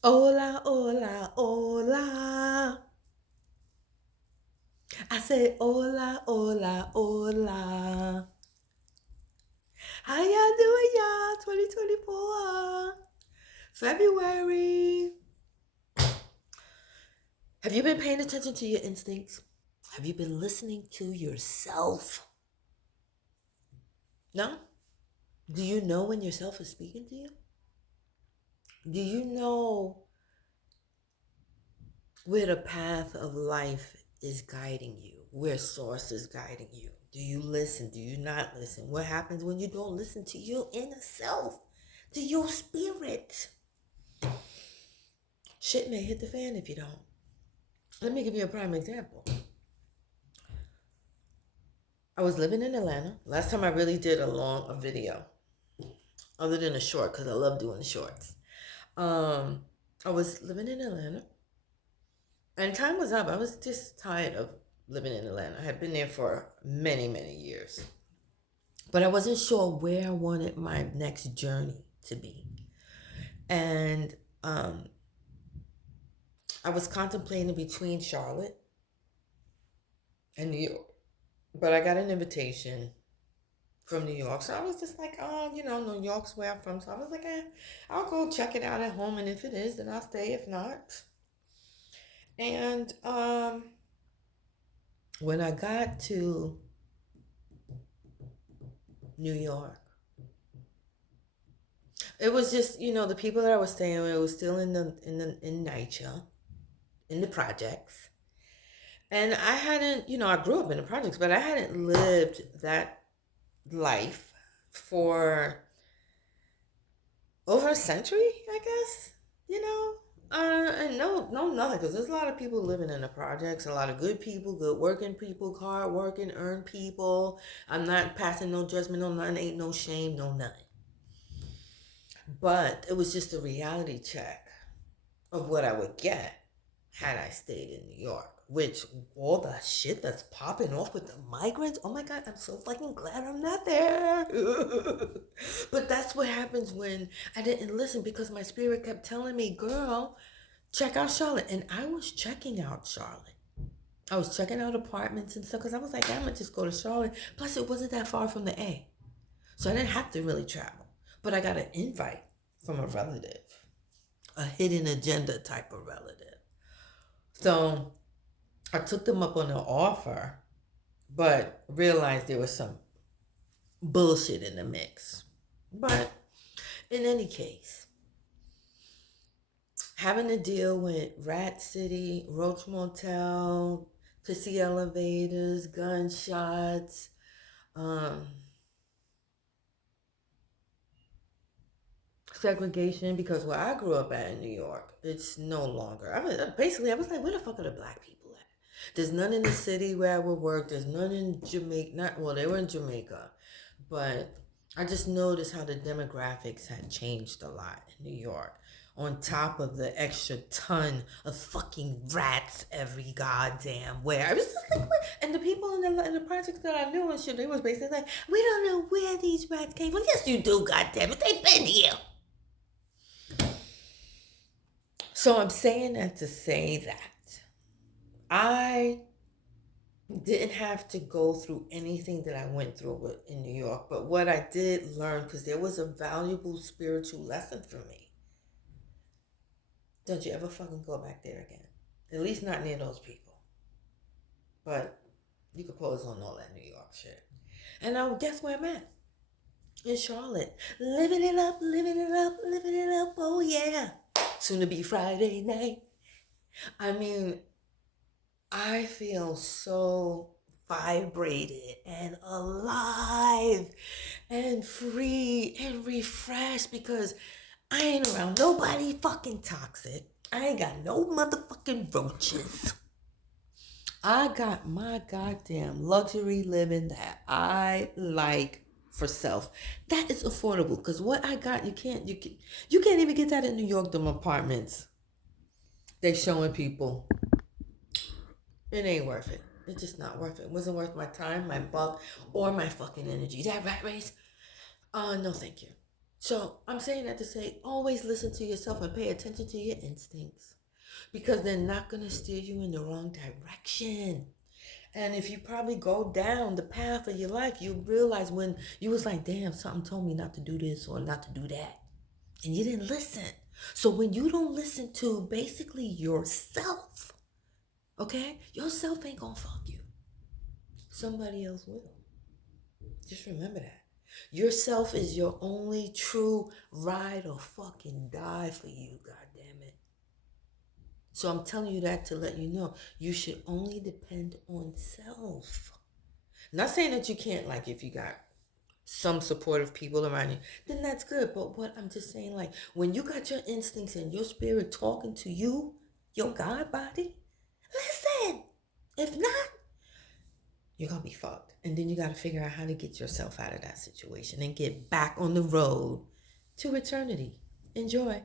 Hola, hola, hola. I say hola, hola, hola. How y'all doing, y'all? 2024. February. Have you been paying attention to your instincts? Have you been listening to yourself? No? Do you know when yourself is speaking to you? Do you know where the path of life is guiding you? Where source is guiding you? Do you listen? Do you not listen? What happens when you don't listen to your inner self? To your spirit? Shit may hit the fan if you don't. Let me give you a prime example. I was living in Atlanta. Last time I really did a video, other than a short, because I love doing the shorts. Um, I was living in Atlanta, and time was up. I was just tired of living in Atlanta. I had been there for many, many years, but I wasn't sure where I wanted my next journey to be. And I was contemplating between Charlotte and New York, but I got an invitation from New York. So I was just like, oh, New York's where I'm from. So I was like, I'll go check it out at home. And if it is, then I'll stay. If not. And when I got to New York, it was just, the people that I was staying with, it was still in NYCHA, in the projects. And I hadn't, I grew up in the projects, but I hadn't lived that life for over a century, I guess. You know, and no, nothing, because there's a lot of people living in the projects, a lot of good people, good working people, hard working, earned people. I'm not passing no judgment on none, ain't no shame, no nothing. But it was just a reality check of what I would get had I stayed in New York. Which all the shit that's popping off with the migrants, oh my god, I'm so fucking glad I'm not there. But that's what happens when I didn't listen, because my spirit kept telling me, girl, check out Charlotte. And I was checking out Charlotte. I was checking out apartments and stuff, because I was like, I'm gonna just go to Charlotte. Plus, it wasn't that far from the A. So I didn't have to really travel. But I got an invite from a relative, a hidden agenda type of relative. So I took them up on the offer, but realized there was some bullshit in the mix. But in any case, having to deal with Rat City, Roach Motel, pissy elevators, gunshots, um, segregation, because where I grew up at in New York, it's no longer. I was like, where the fuck are the black people at? There's none in the city where I would work. There's none in Jamaica. Not well, they were in Jamaica, but I just noticed how the demographics had changed a lot in New York. On top of the extra ton of fucking rats every goddamn where. I was just like, what? And the people in the projects that I knew and shit, they was basically like, we don't know where these rats came from. Yes, you do, goddamn it, they've been here. So I'm saying that to say that I didn't have to go through anything that I went through in New York, but what I did learn, because there was a valuable spiritual lesson for me. Don't you ever fucking go back there again. At least not near those people. But you could pose on all that New York shit. And now guess where I'm at? In Charlotte. Living it up, living it up, living it up, oh yeah. Soon to be Friday night. I mean, I feel so vibrated and alive and free and refreshed, because I ain't around nobody fucking toxic. I ain't got no motherfucking roaches. I got my goddamn luxury living that I like for self. That is affordable, because what I got, you can't even get that in New York. Them apartments they showing people, it ain't worth it. It's just not worth it. It wasn't worth my time, my buck, or my fucking energy. That rat race? No, thank you. So I'm saying that to say, always listen to yourself and pay attention to your instincts, because they're not going to steer you in the wrong direction. And if you probably go down the path of your life, you realize when you was like, damn, something told me not to do this or not to do that. And you didn't listen. So when you don't listen to basically yourself, okay, yourself ain't gonna fuck you. Somebody else will. Just remember that. Yourself is your only true ride or fucking die for you, god damn it. So I'm telling you that to let you know you should only depend on self. Not saying that you can't, like, if you got some supportive people around you, then that's good. But what I'm just saying, like, when you got your instincts and your spirit talking to you, your God body, listen. If not, you're going to be fucked. And then you got to figure out how to get yourself out of that situation and get back on the road to eternity. Enjoy.